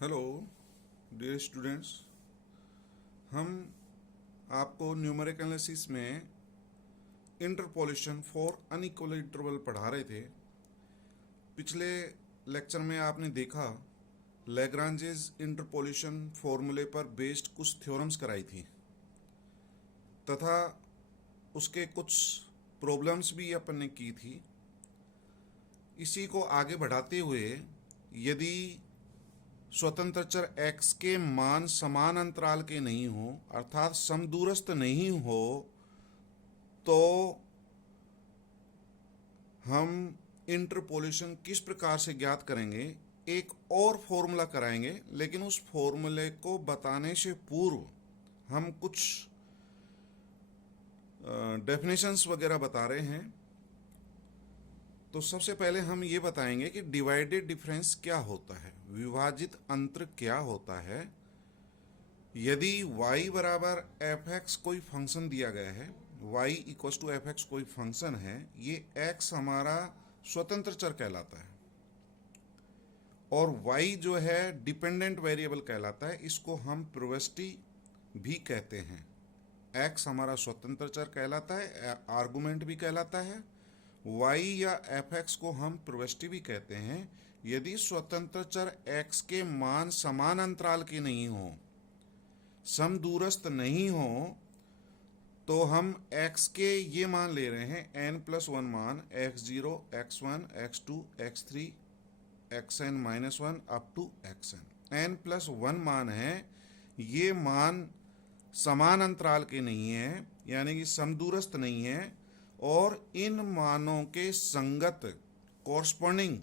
Hello dear students. हम आपको numeric analysis में इंटरपोलेशन फॉर अनइक्वल इंटरवल पढ़ा रहे थे। पिछले लेक्चर में आपने देखा लैग्रांजेस इंटरपोलेशन फॉर्मूले पर बेस्ड कुछ थ्योरम्स कराई थी तथा उसके कुछ प्रॉब्लम्स भी अपन ने की थी। इसी को आगे बढ़ाते हुए यदि स्वतंत्र चर x के मान समान अंतराल के नहीं हो अर्थात समदूरस्थ नहीं हो तो हम इंटरपोलेशन किस प्रकार से ज्ञात करेंगे, एक और फॉर्मूला कराएंगे। लेकिन उस फॉर्मूले को बताने से पूर्व हम कुछ डेफिनेशंस वगैरह बता रहे हैं। तो सबसे पहले हम ये बताएंगे कि डिवाइडेड डिफरेंस क्या होता है, विभाजित अंतर क्या होता है। यदि y बराबर f(x) कोई फंक्शन दिया गया है, y इक्वल टू f(x) कोई फंक्शन है, ये x हमारा स्वतंत्र चर कहलाता है और y जो है डिपेंडेंट वेरिएबल कहलाता है। इसको हम प्रविष्टि भी कहते हैं। x हमारा स्वतंत्र चर कहलाता है, आर्गुमेंट भी कहलाता है। y या f(x) को हम प्रविष्टि भी कहते हैं। यदि स्वतंत्र चर x के मान समान अंतराल के नहीं हो, समदूरस्थ नहीं हो, तो हम x के ये मान ले रहे हैं n+1 मान x0, x1, x2, x3, xn-1 up to xn। n+1 मान है, ये मान समान अंतराल के नहीं है, यानी कि समदूरस्थ नहीं है और इन मानों के संगत कॉरस्पॉन्डिंग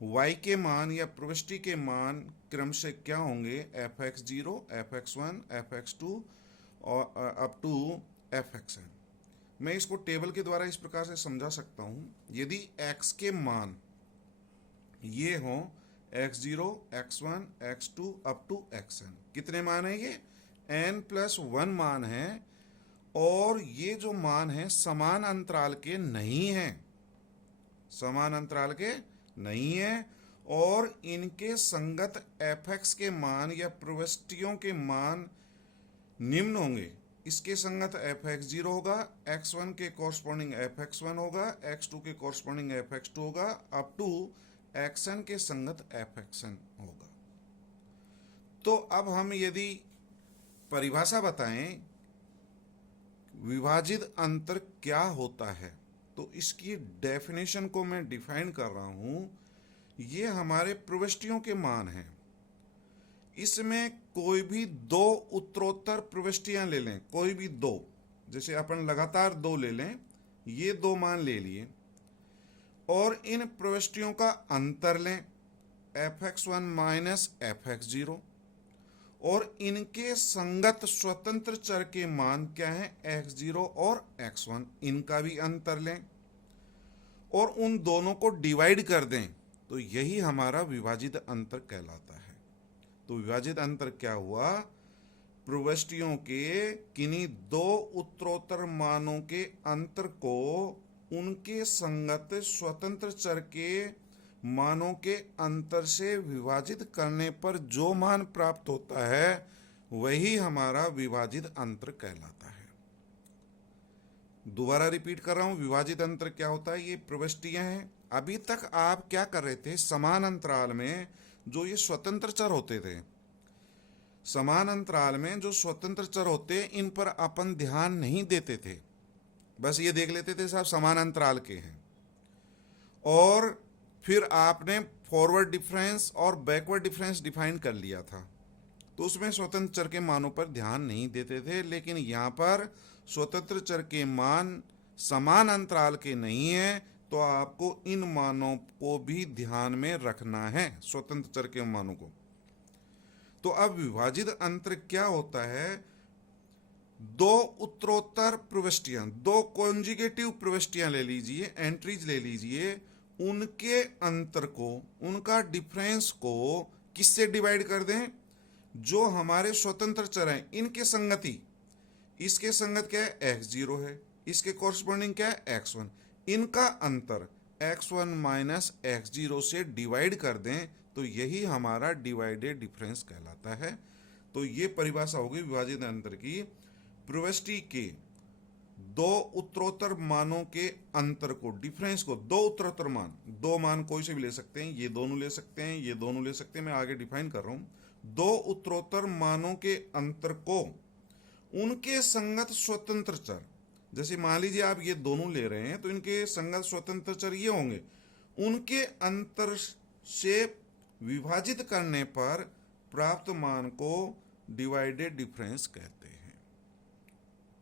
y के मान या प्रविष्टि के मान क्रम से क्या होंगे, f(x0), f(x1), f(x2) और अप टू fxn। मैं इसको टेबल के द्वारा इस प्रकार से समझा सकता हूं। यदि x के मान ये हों x0, x1, x2 up to xn, कितने मान है ये, n+1 मान है और ये जो मान है समान अंतराल के नहीं है, समान अंतराल के नहीं है और इनके संगत f(x) के मान या प्रविष्टियों के मान निम्न होंगे। इसके संगत f(x0) होगा, x1 के कॉरस्पॉन्डिंग f(x1) होगा, x2 के कॉरस्पॉन्डिंग f(x2) होगा, अप टू xn के संगत fxn होगा। तो अब हम यदि परिभाषा बताएं विभाजित अंतर क्या होता है, तो इसकी डेफिनेशन को मैं डिफाइन कर रहा हूं। ये हमारे प्रविष्टियों के मान हैं। इसमें कोई भी दो उत्तरोत्तर प्रविष्टियां ले लें, कोई भी दो, जैसे अपन लगातार दो ले लें, ये दो मान ले लिए और इन प्रविष्टियों का अंतर लें f(x1) माइनस f(x0) और इनके संगत स्वतंत्र चर के मान क्या है, x0 और x1, इनका भी अंतर लें और उन दोनों को डिवाइड कर दें, तो यही हमारा विभाजित अंतर कहलाता है। तो विभाजित अंतर क्या हुआ, प्रविष्टियों के किन्हीं दो उत्तरोत्तर मानों के अंतर को उनके संगत स्वतंत्र चर के मानों के अंतर से विभाजित करने पर जो मान प्राप्त होता है वही हमारा विभाजित अंतर कहलाता है। दोबारा रिपीट कर रहा हूं, विभाजित अंतर क्या होता है, ये प्रविष्टियां हैं। अभी तक आप क्या कर रहे थे, समान अंतराल में जो ये स्वतंत्र चर होते थे, समान अंतराल में जो स्वतंत्र चर होते, इन पर अपन ध्यान नहीं देते थे, बस ये देख लेते थे साहब समान अंतराल के हैं। और फिर आपने फॉरवर्ड डिफरेंस और बैकवर्ड डिफरेंस डिफाइन कर लिया था, तो उसमें स्वतंत्र चर के मानों पर ध्यान नहीं देते थे। लेकिन यहाँ पर स्वतंत्र चर के मान समान अंतराल के नहीं है, तो आपको इन मानों को भी ध्यान में रखना है, स्वतंत्र चर के मानों को। तो अब विभाजित अंतर क्या होता है, दो उत्तरोत्तर प्रविष्टियां, दो कॉन्जुगेटिव प्रविष्टियां ले लीजिए, एंट्रीज ले लीजिए, उनके अंतर को, उनका डिफरेंस को किससे डिवाइड कर दें, जो हमारे स्वतंत्र चर हैं इनके संगति, इसके संगत क्या है, x0 है, इसके कॉरस्पॉन्डिंग क्या है, x1, इनका अंतर x1 माइनस x0 से डिवाइड कर दें, तो यही हमारा डिवाइडेड डिफरेंस कहलाता है। तो ये परिभाषा होगी विभाजित अंतर की। प्रविष्टि के दो उत्तरोत्तर मानों के अंतर को, डिफरेंस को, दो उत्तरोत्तर मान, दो मान कोई से भी ले सकते हैं, ये दोनों ले सकते हैं, ये दोनों ले सकते हैं, मैं आगे डिफाइन कर रहा हूं। दो उत्तरोत्तर मानों के अंतर को उनके संगत स्वतंत्र चर, जैसे मान लीजिए आप ये दोनों ले रहे हैं तो इनके संगत स्वतंत्र चर ये होंगे, उनके अंतर से विभाजित करने पर प्राप्त मान को डिवाइडेड डिफरेंस कहते हैं।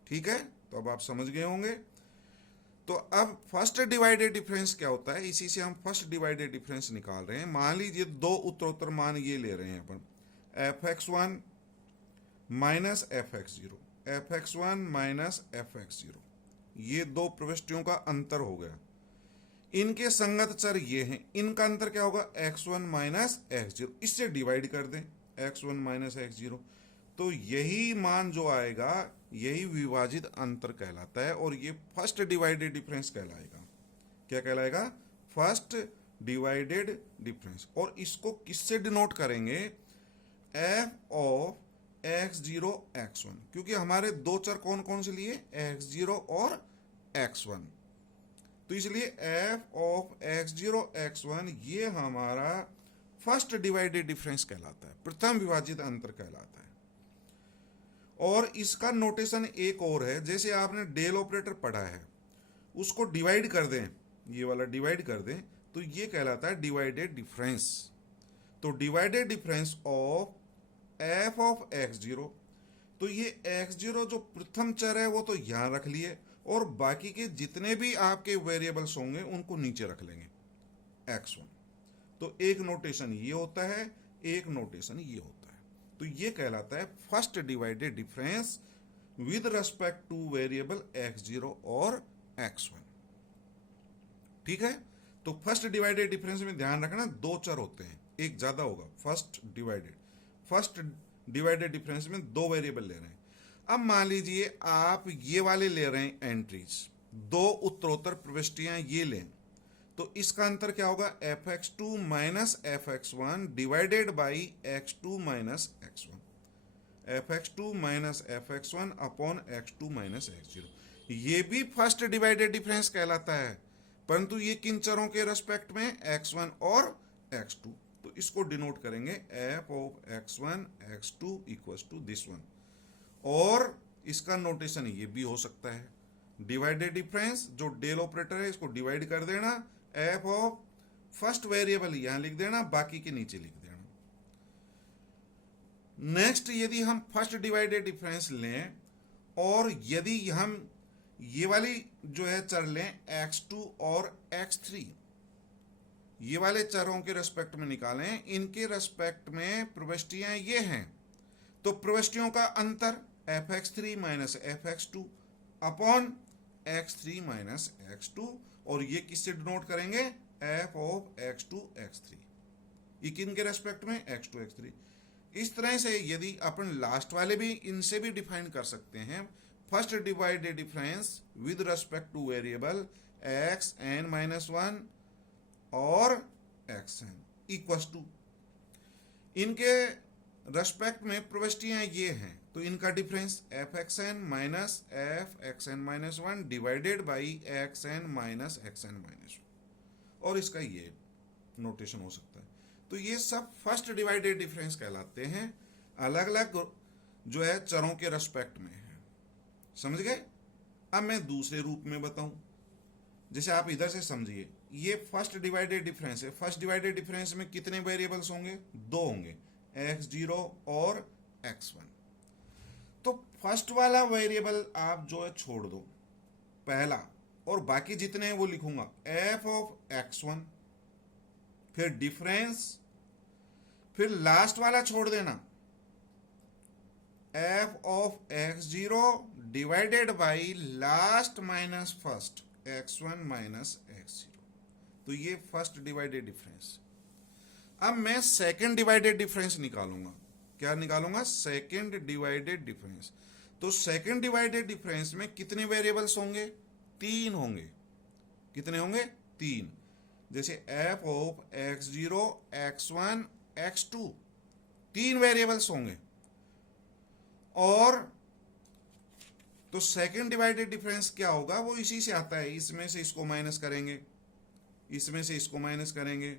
ठीक है, तो अब आप समझ गए होंगे। तो अब फर्स्ट डिवाइडेड डिफरेंस क्या होता है, इसी से हम फर्स्ट डिवाइडेड डिफरेंस निकाल रहे हैं। मान लीजिए दो उत्तरोत्तर मान ये ले रहे हैं अपन, fx1 minus fx0, fx1 minus fx0, ये दो प्रविष्टियों का अंतर हो गया। इनके संगत चर ये हैं, इनका अंतर क्या होगा, x1 माइनस x0, इससे डिवाइड कर दें x1 माइनस x0, तो यही मान जो आएगा यही विभाजित अंतर कहलाता है और ये फर्स्ट डिवाइडेड डिफरेंस कहलाएगा। क्या कहलाएगा, फर्स्ट डिवाइडेड डिफरेंस। और इसको किससे डिनोट करेंगे, f ऑफ x0 x1, क्योंकि हमारे दो चर कौन कौन से लिए, x0 और x1, तो इसलिए f ऑफ x0 x1 ये हमारा फर्स्ट डिवाइडेड डिफरेंस कहलाता है, प्रथम विभाजित अंतर कहलाता है। और इसका नोटेशन एक और है, जैसे आपने डेल ऑपरेटर पढ़ा है उसको डिवाइड कर दें, ये वाला डिवाइड कर दें, तो ये कहलाता है डिवाइडेड डिफरेंस। तो divided difference of f of x0, तो ये x0 जो प्रथम चर है वो तो यहां रख लिए और बाकी के जितने भी आपके वेरिएबल्स होंगे उनको नीचे रख लेंगे x1। तो एक नोटेशन ये होता है, एक नोटेशन ये होता है। तो ये कहलाता है first divided difference with respect to variable x0 और x1। ठीक है, तो फर्स्ट डिवाइडेड डिफरेंस में ध्यान रखना दो चर होते हैं, एक ज्यादा होगा। फर्स्ट डिवाइडेड डिफरेंस में दो वेरिएबल ले रहे हैं। अब मान लीजिए आप ये वाले ले रहे हैं एंट्रीज, दो उत्तरोत्तर प्रविष्टियां ये लें, तो इसका अंतर क्या होगा, fx2 minus fx1 divided by x2 minus x1, fx2 minus fx1 upon x2 minus x0। ये भी फर्स्ट डिवाइडेड डिफरेंस कहलाता है, परंतु ये किन चरों के रेस्पेक्ट में, x1 और x2। तो इसको डिनोट करेंगे f of x1 x2 equals to this one. और इसका नोटेशन ये भी हो सकता है, डिवाइडेड डिफरेंस जो डेल ऑपरेटर है इसको डिवाइड कर देना, f ऑफ फर्स्ट वेरिएबल यहां लिख देना, बाकी के नीचे लिख देना। नेक्स्ट, यदि हम फर्स्ट डिवाइडेड डिफरेंस लें और यदि हम ये वाली जो है चर लें x2 और x3, ये वाले चरों के रेस्पेक्ट में निकालें, इनके रेस्पेक्ट में प्रविष्टियां ये हैं, तो प्रविष्टियों का अंतर fx3 minus fx2 upon x3 minus x2, और ये किससे डिनोट करेंगे, f ऑफ x2 x3, ये किन के रेस्पेक्ट में, x2 x3। इस तरह से यदि अपन लास्ट वाले भी इनसे भी डिफाइन कर सकते हैं, first divided difference with respect to variable xn minus 1 और xn इक्वल्स टू, इनके रेस्पेक्ट में प्रविष्टियां ये हैं, तो इनका difference fxn minus fxn minus 1 divided by xn minus xn minus 1, और इसका ये नोटेशन हो सकता है। तो ये सब फर्स्ट डिवाइडेड डिफरेंस कहलाते हैं, अलग अलग जो है चरों के रेस्पेक्ट में है। समझ गए। अब मैं दूसरे रूप में बताऊं, जैसे आप इधर से समझिए, ये फर्स्ट डिवाइडेड डिफरेंस है। फर्स्ट डिवाइडेड डिफरेंस में कितने वेरिएबल्स होंगे, दो होंगे, x0 और x1। तो फर्स्ट वाला वेरिएबल आप जो है छोड़ दो, पहला, और बाकी जितने हैं वो लिखूंगा f ऑफ x1, फिर डिफरेंस, फिर लास्ट वाला छोड़ देना f of x0 divided by last minus first x1 minus x0। तो ये फर्स्ट डिवाइडेड डिफरेंस। अब मैं सेकंड डिवाइडेड डिफरेंस निकालूंगा। क्या निकालूंगा, सेकंड डिवाइडेड डिफरेंस। तो सेकंड डिवाइडेड डिफरेंस में कितने वेरिएबल्स होंगे, तीन होंगे। कितने होंगे, तीन। जैसे f of x0 x1 x2, 3 variables होंगे। और तो सेकंड डिवाइडेड डिफरेंस क्या होगा, वो इसी से आता है, इसमें से इसको माइनस करेंगे, इसमें से इसको माइनस करेंगे,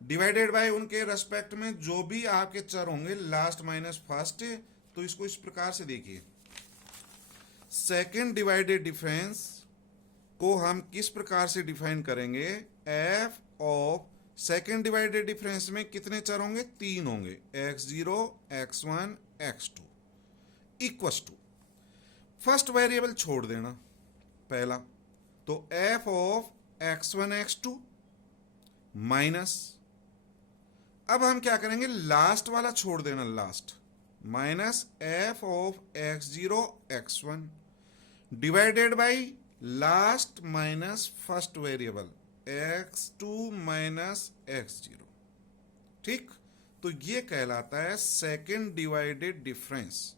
डिवाइडेड बाय उनके रेस्पेक्ट में जो भी आपके चर होंगे, लास्ट माइनस फर्स्ट। तो इसको इस प्रकार से देखिए, सेकंड डिवाइडेड डिफरेंस को हम किस प्रकार से डिफाइन करेंगे, F of second divided difference में कितने चर होंगे, 3 होंगे, x0, x1, x2 equals to, first variable छोड़ देना पहला, तो f of x1, x2 minus, अब हम क्या करेंगे, लास्ट वाला छोड़ देना, last minus f of x0, x1 divided by last minus first variable x2 minus x0। ठीक, तो ये कहलाता है second divided difference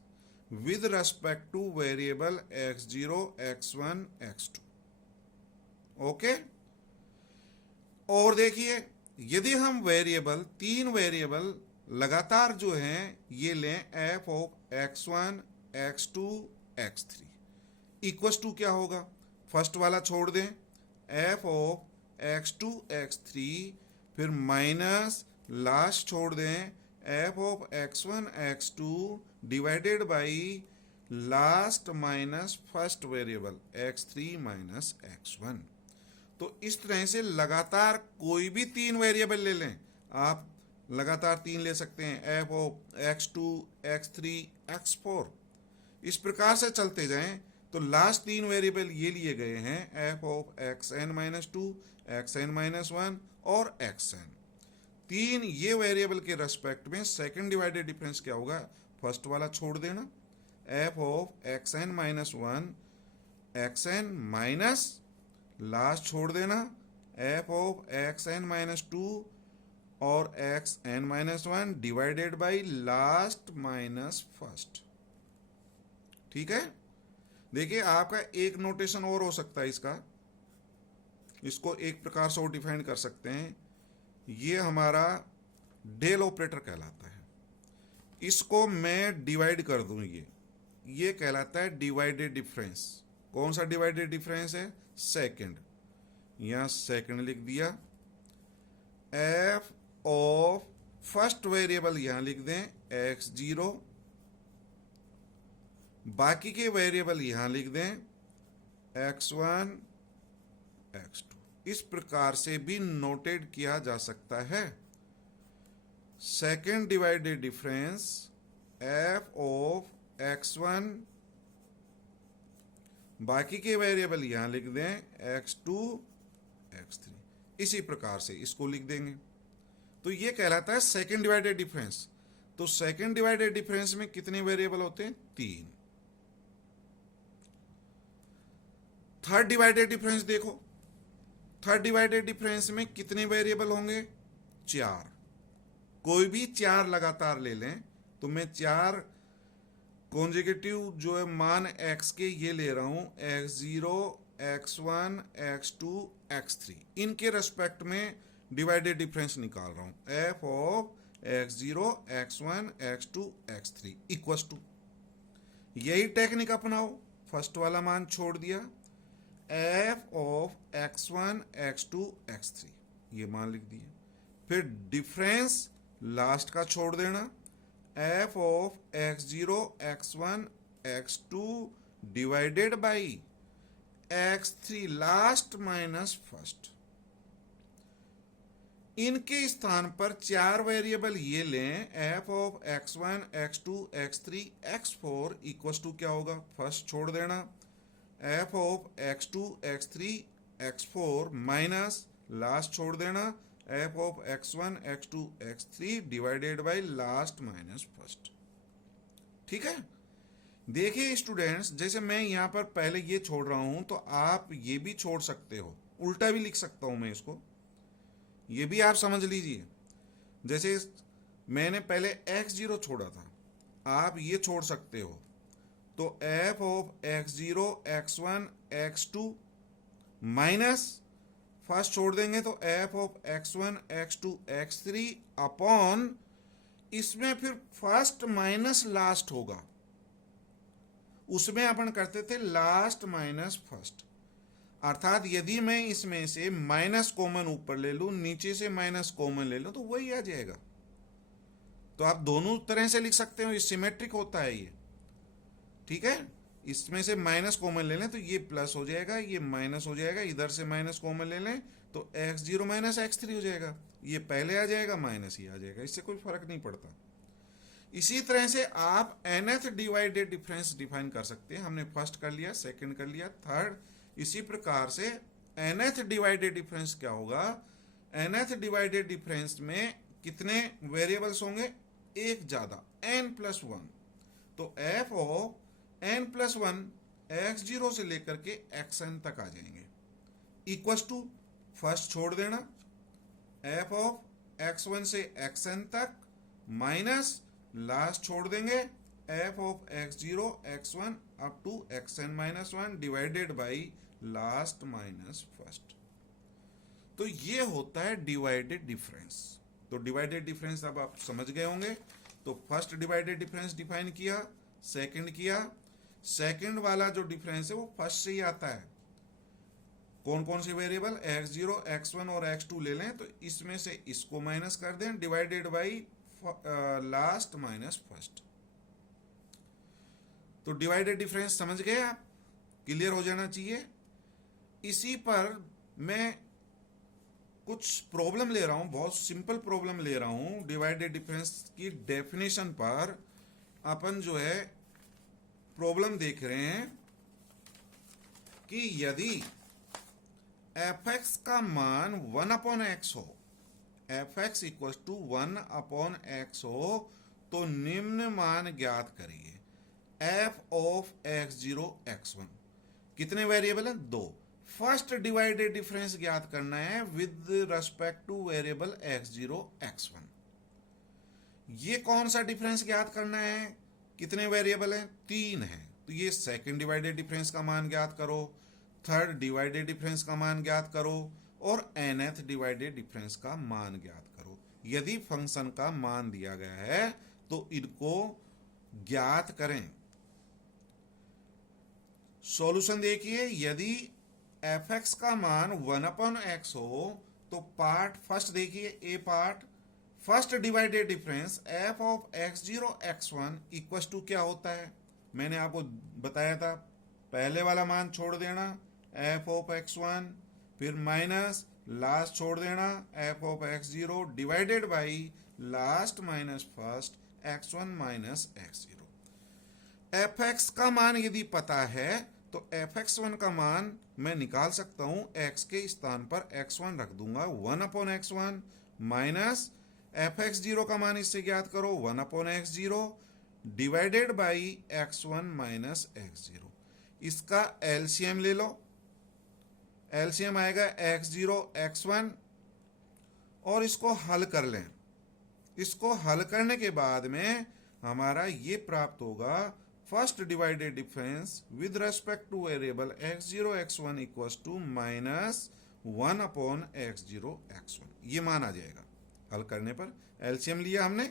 with respect to variable x0, x1, x2। Okay, और देखिए, यदि हम वेरिएबल, 3 वेरिएबल लगातार जो हैं ये लें, f of x1, x2, x3 equals to क्या होगा, फर्स्ट वाला छोड़ दें, f ऑफ x2, x3, फिर माइनस लास्ट छोड़ दें, f of x1, x2 divided by last minus first variable x3 minus x1। तो इस तरह से लगातार कोई भी 3 वेरिएबल ले लें, आप लगातार 3 ले सकते हैं, f of x2, x3, x4, इस प्रकार से चलते जाएं। तो लास्ट 3 वेरिएबल ये लिए गए हैं, f ऑफ xn-2, xn-1 और xn। 3 ये वेरिएबल के रेस्पेक्ट में सेकंड डिवाइडेड डिफरेंस क्या होगा, फर्स्ट वाला छोड़ देना, f of xn-1, xn minus last छोड़ देना, f ऑफ xn-2 और xn-1 divided by last minus first. ठीक है, देखिए आपका एक नोटेशन और हो सकता है इसका, इसको एक प्रकार से और डिफाइन कर सकते हैं, ये हमारा डेल ऑपरेटर कहलाता है। इसको मैं डिवाइड कर दूं, ये कहलाता है डिवाइडेड डिफरेंस। कौन सा डिवाइडेड डिफरेंस है, सेकंड, यहां सेकंड लिख दिया, एफ ऑफ फर्स्ट वेरिएबल यहां लिख दें x0, बाकी के वेरिएबल यहां लिख दें x1, x2। इस प्रकार से भी नोटेड किया जा सकता है। Second divided difference f of x1, बाकी के वेरिएबल यहां लिख दें x2, x3, इसी प्रकार से इसको लिख देंगे। तो ये कहलाता है सेकेंड डिवाइडेड डिफरेंस। तो सेकेंड डिवाइडेड डिफरेंस में कितने वेरिएबल होते हैं, 3। थर्ड डिवाइडेड डिफरेंस देखो, थर्ड डिवाइडेड डिफरेंस में कितने वेरिएबल होंगे, 4। कोई भी 4 लगातार ले लें, तो मैं 4 कॉन्जिक्यूटिव जो है मान x के ये ले रहा हूं, x0, x1, x2, x3, इनके रेस्पेक्ट में डिवाइडेड डिफरेंस निकाल रहा हूं, f of x0, x1, x2, x3 equals to, यही टेक्निक अपनाओ, फर्स्ट वाला मान छोड़ दिया, f of x1, x2, x3 ये मान लिख दिए, फिर डिफरेंस लास्ट का छोड़ देना, f of x0, x1, x2 divided by x3 last minus first. इनके स्थान पर 4 वेरिएबल ये लें, f of x1, x2, x3, x4 equals to क्या होगा, फर्स्ट छोड़ देना, f of x2, x3, x4 minus last छोड़ देना, f of x1, x2, x3 divided by last minus first. ठीक है, देखिए स्टूडेंट्स, जैसे मैं यहां पर पहले ये छोड़ रहा हूं, तो आप ये भी छोड़ सकते हो, उल्टा भी लिख सकता हूं मैं इसको, ये भी आप समझ लीजिए। जैसे मैंने पहले x0 छोड़ा था, आप ये छोड़ सकते हो, तो f of x0, x1, x2 minus first छोड़ देंगे तो f of x1, x2, x3 upon इसमें फिर फर्स्ट माइनस लास्ट होगा, उसमें अपन करते थे लास्ट माइनस फर्स्ट। अर्थात यदि मैं इसमें से माइनस कॉमन ऊपर ले लूं, नीचे से माइनस कॉमन ले लूं, तो वही आ जाएगा। तो आप दोनों तरह से लिख सकते हो, ये सिमेट्रिक होता है ये, ठीक है। इसमें से माइनस कॉमन ले लें तो ये प्लस हो जाएगा, ये माइनस हो जाएगा, इधर से माइनस कॉमन ले लें तो x0 माइनस x3 हो जाएगा, ये पहले आ जाएगा माइनस ही आ जाएगा, इससे कोई फर्क नहीं पड़ता। इसी तरह से आप nth डिवाइडेड डिफरेंस डिफाइन कर सकते हैं। हमने फर्स्ट कर लिया, सेकंड कर लिया, थर्ड। इसी प्रकार से nth डिवाइडेड डिफरेंस क्या होगा, nth डिवाइडेड डिफरेंस में कितने वेरिएबल्स होंगे, एक ज्यादा, n+1। तो f ऑफ n+1 x0 से लेकर के xn तक आ जाएंगे, इक्वस टू फर्स्ट छोड़ देना, f ऑफ x1 से xn तक माइनस लास्ट छोड़ देंगे, f of x0 x1 up to xn-1 divided by last minus first. तो ये होता है डिवाइडेड डिफरेंस। तो डिवाइडेड डिफरेंस अब आप समझ गए होंगे। तो फर्स्ट डिवाइडेड डिफरेंस डिफाइन किया, सेकंड किया, सेकंड वाला जो डिफरेंस है वो फर्स्ट से ही आता है। कौन कौन से वेरिएबल, x0 x1 और x2 ले लें, तो इसमें से इसको माइनस कर दें, divided by last minus first. तो डिवाइडेड डिफरेंस समझ गए आप, क्लियर हो जाना चाहिए। इसी पर मैं कुछ प्रॉब्लम ले रहा हूं, बहुत सिंपल प्रॉब्लम ले रहा हूं। डिवाइडेड डिफरेंस की डेफिनेशन पर अपन जो है प्रॉब्लम देख रहे हैं कि यदि f(x) का मान 1/x हो, f(x) इक्वल टू 1/x हो, तो निम्न मान ज्ञात करिए। f ऑफ x0 x1, कितने वेरिएबल हैं, दो। फर्स्ट डिवाइडेड डिफरेंस ज्ञात करना है with respect to variable x0 x1। ये कौन सा डिफरेंस ज्ञात करना है, कितने वेरिएबल हैं, तीन हैं। तो ये सेकंड डिवाइडेड डिफरेंस का मान ज्ञात करो, थर्ड डिवाइडेड डिफरेंस का मान ज्ञात करो, और nth डिवाइडेड डिफरेंस का मान ज्ञात करो। यदि फंक्शन का मान दिया गया है तो इनको ज्ञात करें। सॉल्यूशन देखिए, यदि f(x) का मान 1/x हो तो पार्ट फर्स्ट देखिए, a part, first divided difference f of x0 x1 equal to क्या होता है, मैंने आपको बताया था, पहले वाला मान छोड़ देना f ऑफ x1, फिर माइनस लास्ट छोड़ देना f of x0 divided by last minus first x1 minus x0। f(x) का मान यदि पता है तो f(x1) का मान मैं निकाल सकता हूं, x के स्थान पर x1 रख दूंगा, 1/x1 माइनस f(x0) का मान इससे ज्ञात करो, 1/x0 divided by x1 minus x0। इसका एलसीएम ले लो, एलसीएम आएगा x0 x1, और इसको हल कर लें। इसको हल करने के बाद में हमारा ये प्राप्त होगा, first divided difference with respect to variable x0 x1 equal to minus 1/x0 x1। ये मान आ जाएगा हल करने पर। एलसीएम लिया हमने,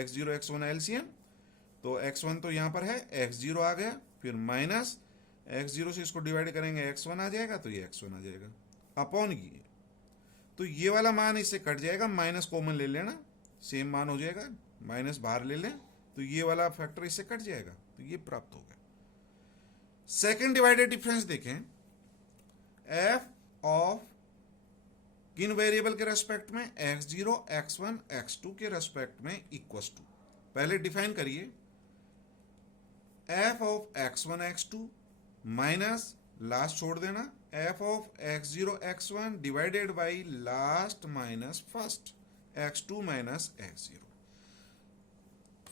x0 x1 एलसीएम, तो x1 तो यहां पर है, x0 आ गया, फिर माइनस x0 से इसको डिवाइड करेंगे x1 आ जाएगा, तो ये x1 आ जाएगा अपॉन ये, तो ये वाला मान इससे कट जाएगा, माइनस कॉमन ले लेना, सेम मान हो जाएगा, माइनस बाहर ले लें तो ये वाला फैक्टर इससे कट जाएगा, तो ये प्राप्त हो गया। सेकंड डिवाइडेड डिफरेंस देखें, f ऑफ किन वेरिएबल के रेस्पेक्ट में, x0 x1 x2 के रेस्पेक्ट में इक्वल टू, पहले डिफाइन करिए, f of x1 x2 minus last छोड़ देना f of x0 x1 divided by last minus first x2 minus x0।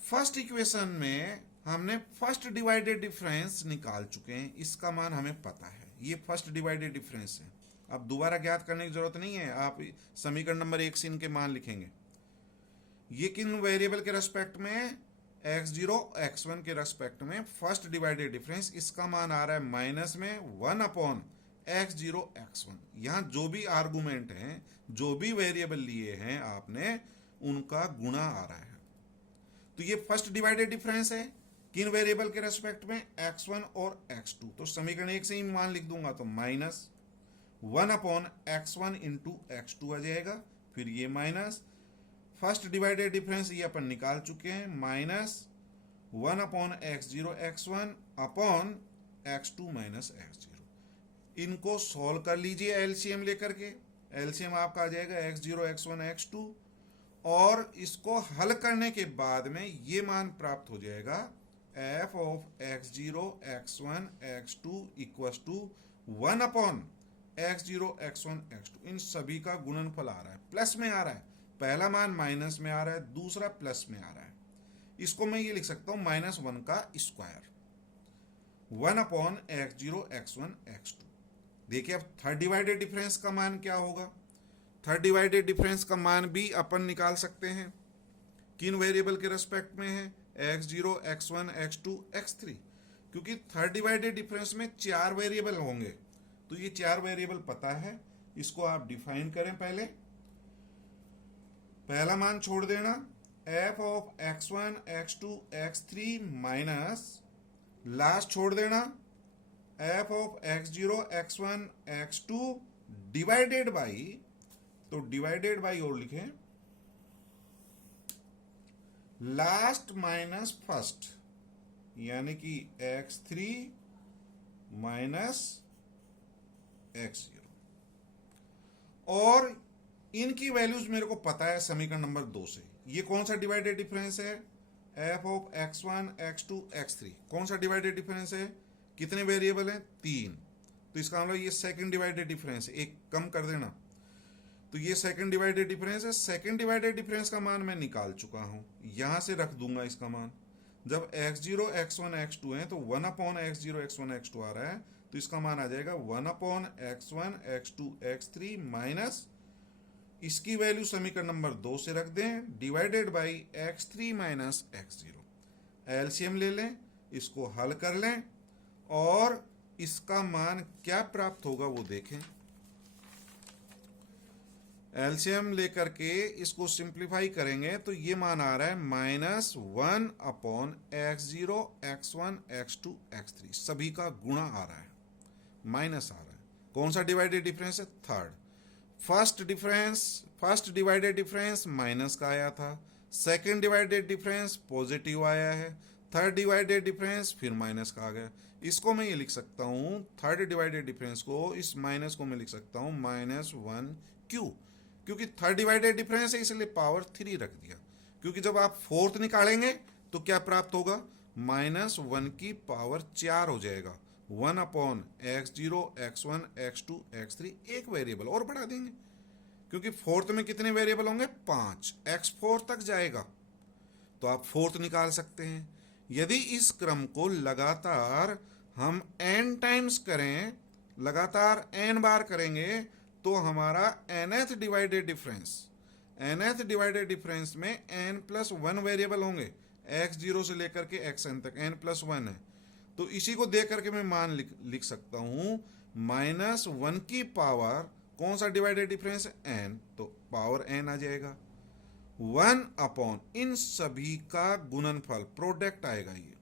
First equation में हमने फर्स्ट डिवाइडेड डिफरेंस निकाल चुके हैं, इसका मान हमें पता है, ये फर्स्ट डिवाइडेड डिफरेंस है। अब दोबारा ज्ञात करने की जरूरत नहीं है, आप समीकरण नंबर 1 से इनके मान लिखेंगे। ये किन वेरिएबल के रेस्पेक्ट में, x0 x1 के रेस्पेक्ट में फर्स्ट डिवाइडेड डिफरेंस, इसका मान आ रहा है माइनस में 1/x0 x1। यहां जो भी आर्गुमेंट हैं, जो भी वेरिएबल लिए हैं आपने, उनका गुणा आ रहा है, तो ये फर्स्ट डिवाइडेड डिफरेंस है किन वेरिएबल के रेस्पेक्ट में, x1 और x2। तो समीकरण एक से ही मान लिख दूंगा तो -1/x1 इंटू x2 आ जाएगा। फिर ये माइनस फर्स्ट डिवाइडेड डिफरेंस ये अपन निकाल चुके हैं, -1/x0 x1 upon x2 minus x0। इनको सॉल्व कर लीजिए एलसीएम लेकर के। एलसीएम आपका आ जाएगा x0 x1 x2, और इसको हल करने के बाद में ये मान प्राप्त हो जाएगा f of x0 x1 x2 equals to 1/x0 x1 x2। इन सभी का गुणनफल आ रहा है, प्लस में आ रहा है। पहला मान माइनस में आ रहा है, दूसरा प्लस में आ रहा है। इसको मैं ये लिख सकता हूं -1 का स्क्वायर, 1/x0 x1 x2। देखिए अब थर्ड डिवाइडेड डिफरेंस का मान क्या होगा। थर्ड डिवाइडेड डिफरेंस का मान भी अपन निकाल सकते हैं। किन वेरिएबल के रेस्पेक्ट में है, x0 x1 x2 x3। क्योंकि थर्ड डिवाइडेड डिफरेंस में 4 वेरिएबल होंगे, तो ये 4 वेरिएबल पता है, इसको आप डिफाइन करें। पहला मान छोड़ देना, f of x1 x2 x3 minus last छोड़ देना f of x0 x1 x2 divided by, तो डिवाइडेड बाई और लिखें लास्ट माइनस फर्स्ट, यानी कि x3 माइनस x0। और इनकी वैल्यूज मेरे को पता है समीकरण नंबर 2 से। ये कौन सा डिवाइडेड डिफरेंस है, f of x1 x2 x3। कौन सा डिवाइडेड डिफरेंस है, कितने वेरिएबल हैं, 3। तो इसका मतलब ये सेकंड डिवाइडेड डिफरेंस है, एक कम कर देना। तो ये सेकंड डिवाइडेड डिफरेंस है। सेकंड डिवाइडेड डिफरेंस का मान मैं निकाल चुका हूं, यहां से रख दूंगा इसका मान। जब x0 x1 x2 है तो 1/x0 x1 x2 आ रहा है, तो इसका मान आ जाएगा 1/x1 x2 x3 माइनस, इसकी वैल्यू समीकरण नंबर 2 से रख दें, divided by x3 minus x0। LCM ले लें, इसको हल कर लें, और इसका मान क्या प्राप्त होगा वो देखें। एलसीएम लेकर के इसको सिंप्लीफाई करेंगे तो ये मान आ रहा है -1/x0 x1 x2 x3। सभी का गुणा आ रहा है, माइनस आ रहा है। कौन सा डिवाइडेड डिफरेंस है, third. First divided difference minus का आया था, सेकंड डिवाइडेड डिफरेंस पॉजिटिव आया है, थर्ड डिवाइडेड डिफरेंस फिर माइनस का आ गया। इसको मैं ये लिख सकता हूं, थर्ड डिवाइडेड डिफरेंस को, इस माइनस को मैं लिख सकता हूं -1 क्यों, क्योंकि थर्ड डिवाइडेड डिफरेंस है इसलिए पावर 3 रख दिया। क्योंकि जब आप फोर्थ निकालेंगे तो क्या प्राप्त होगा, -1 की पावर 4 हो जाएगा। 1/x0 x1 x2 x3, एक वेरिएबल और बढ़ा देंगे, क्योंकि फोर्थ में कितने वेरिएबल होंगे, 5, x4 तक जाएगा, तो आप फोर्थ निकाल सकते हैं। यदि इस क्रम को लगातार हम n टाइम्स करें, लगातार n बार करेंगे, तो हमारा nth डिवाइडेड डिफरेंस में n+1 वेरिएबल होंगे। x0 से लेकर के xn तक n+1 है, तो इसी को देख करके मैं मान लिख सकता हूं -1 की पावर, कौन सा डिवाइडेड डिफरेंस है, n, तो पावर n आ जाएगा। 1/, इन सभी का गुणनफल प्रोडक्ट आएगा। ये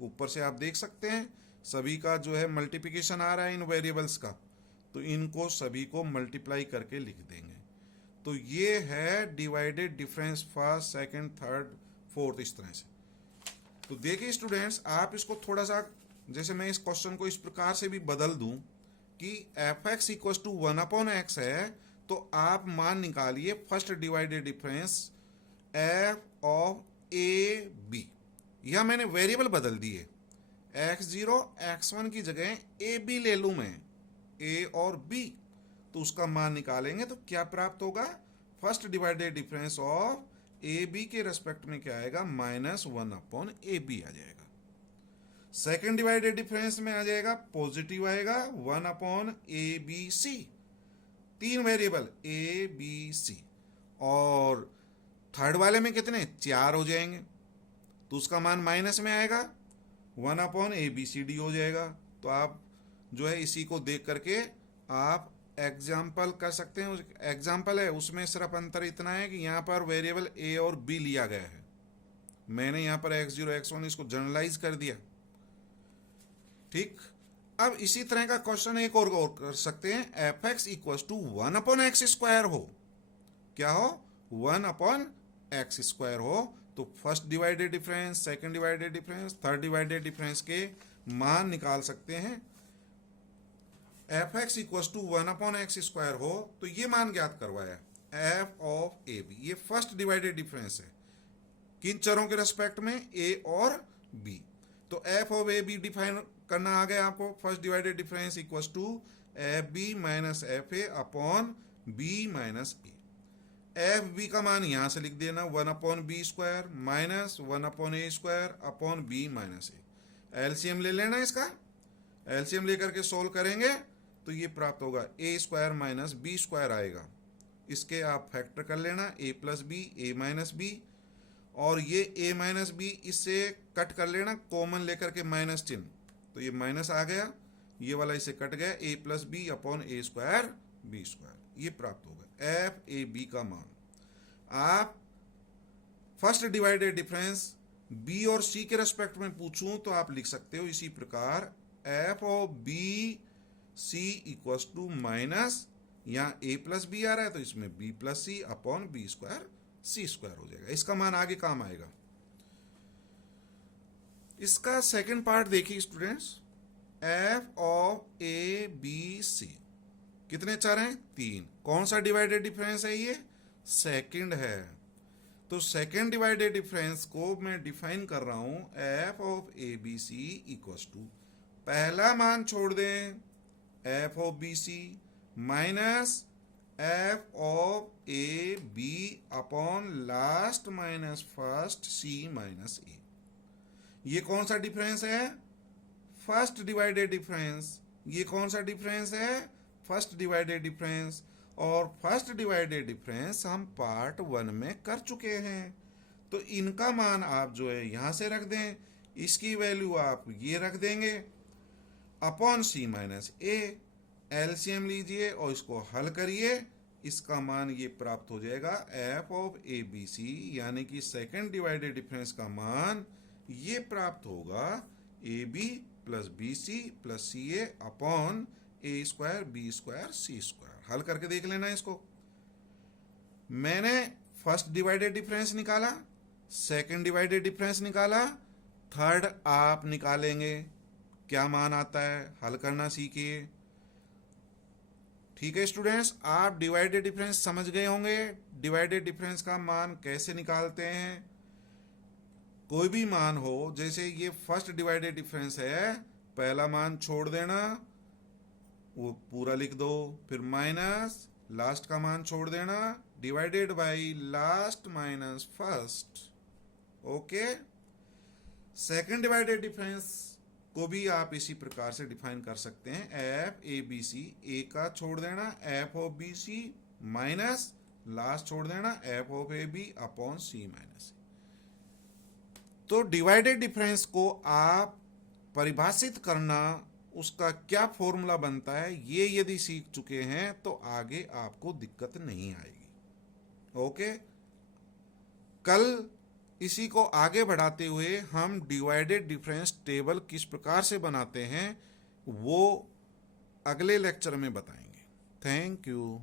ऊपर से आप देख सकते हैं सभी का जो है मल्टीप्लिकेशन आ रहा है इन वेरिएबल्स का, तो इनको सभी को मल्टीप्लाई करके लिख देंगे। तो ये है divided difference first, second, third, fourth, इस तरह से। तो देखिए स्टूडेंट्स, आप इसको थोड़ा सा, जैसे मैं इस क्वेश्चन को इस प्रकार से भी बदल दूं कि fx इक्वल्स टू 1/x है, तो आप मान निकालिए first divided difference f of a b। यह मैंने वेरिएबल बदल दिए, x0 x1 की जगह a b ले लूं मैं, a और b, तो उसका मान निकालेंगे तो क्या प्राप्त होगा, first divided difference of A B के रेस्पेक्ट में क्या आएगा, -1/AB आ जाएगा। सेकंड डिवाइडेड डिफरेंस में आ जाएगा, पॉजिटिव आएगा, 1/ABC। 3 वेरिएबल ABC, और थर्ड वाले में कितने, 4 हो जाएंगे, तो उसका मान माइनस में आएगा, 1/ABCD हो जाएगा। तो आप जो है इसी को देख करके आप एग्जाम्पल कर सकते हैं। एग्जाम्पल है, उसमें सिर्फ अंतर इतना है कि यहाँ पर वेरिएबल a और b लिया गया है, मैंने यहाँ पर x0 x1 इसको जनरलाइज कर दिया। ठीक, अब इसी तरह का क्वेश्चन एक और कर सकते हैं, F x equal to 1/x² हो, क्या हो, 1/x² हो, तो first divided difference, second divided difference, third divided difference के मान निकाल सकते हैं। F x equal to 1/x² हो तो ये मान ज्ञात करवाया, एफ ऑफ ए बी, ये फर्स्ट डिवाइडेड डिफरेंस है, किन चरों के रेस्पेक्ट में, ए और बी। तो f of A b define करना आ गया आपको, first divided difference equal to f b minus f a upon b minus a. F b का मान यहां से लिख देना 1/b² minus 1/a² upon b minus a. LCM ले लेना इसका, एलसीएम लेकर के सोल्व करेंगे तो ये प्राप्त होगा a² माइनस b² आएगा। इसके आप फैक्टर कर लेना, a plus B, a minus B, और ये a माइनस बी इससे कट कर लेना, कॉमन लेकर के माइनस चिन्ह, तो ये माइनस आ गया, ये वाला इससे कट गया, a plus B upon a² b², ये प्राप्त होगा एफ ए बी का मान। आप फर्स्ट डिवाइडेड डिफरेंस बी और सी के रेस्पेक्ट में पूछूं तो आप लिख सकते हो इसी प्रकार, F of B C equal to minus, यहाँ a प्लस बी आ रहा है तो इसमें b प्लस सी अपॉन b² c² हो जाएगा। इसका मान आगे काम आएगा। इसका सेकंड पार्ट देखिए students, F of A B C, कितने चर हैं, 3। कौन सा डिवाइडेड डिफरेंस है, ये सेकंड है, तो सेकंड डिवाइडेड डिफरेंस को मैं डिफाइन कर रहा हूं, f of A B C equal to, पहला मान छोड़ दें f of B C minus f of A B upon last minus first c minus a. ये कौन सा डिफरेंस है, फर्स्ट डिवाइडेड डिफरेंस। ये कौन सा डिफरेंस है, फर्स्ट डिवाइडेड डिफरेंस, और फर्स्ट डिवाइडेड डिफरेंस हम पार्ट 1 में कर चुके हैं, तो इनका मान आप जो है यहां से रख दें, इसकी वैल्यू आप ये रख देंगे upon C minus a. LCM लीजिए और इसको हल करिए, इसका मान ये प्राप्त हो जाएगा F of A B C, यानी कि सेकेंड डिवाइडेड डिफरेंस का मान ये प्राप्त होगा A B plus B C plus C A upon a² b² c²। हल करके देख लेना इसको। मैंने फर्स्ट डिवाइडेड डिफरेंस निकाला, सेकंड डिवाइडेड डिफरेंस निकाला, थर्ड आप निकालेंगे, क्या मान आता है, हल करना सीखिए। ठीक है स्टूडेंट्स, आप डिवाइडेड डिफरेंस समझ गए होंगे, डिवाइडेड डिफरेंस का मान कैसे निकालते हैं। कोई भी मान हो, जैसे ये फर्स्ट डिवाइडेड डिफरेंस है, पहला मान छोड़ देना, वो पूरा लिख दो, फिर माइनस लास्ट का मान छोड़ देना, divided by last minus first. Okay, second divided difference को भी आप इसी प्रकार से डिफाइन कर सकते हैं, एफ ए बी सी, ए का छोड़ देना F of B C minus last छोड़ देना F of A B upon C minus. तो डिवाइडेड डिफरेंस को आप परिभाषित करना, उसका क्या फॉर्मूला बनता है, ये यदि सीख चुके हैं तो आगे आपको दिक्कत नहीं आएगी। ओके, कल इसी को आगे बढ़ाते हुए हम डिवाइडेड डिफरेंस टेबल किस प्रकार से बनाते हैं वो अगले लेक्चर में बताएंगे। Thank you.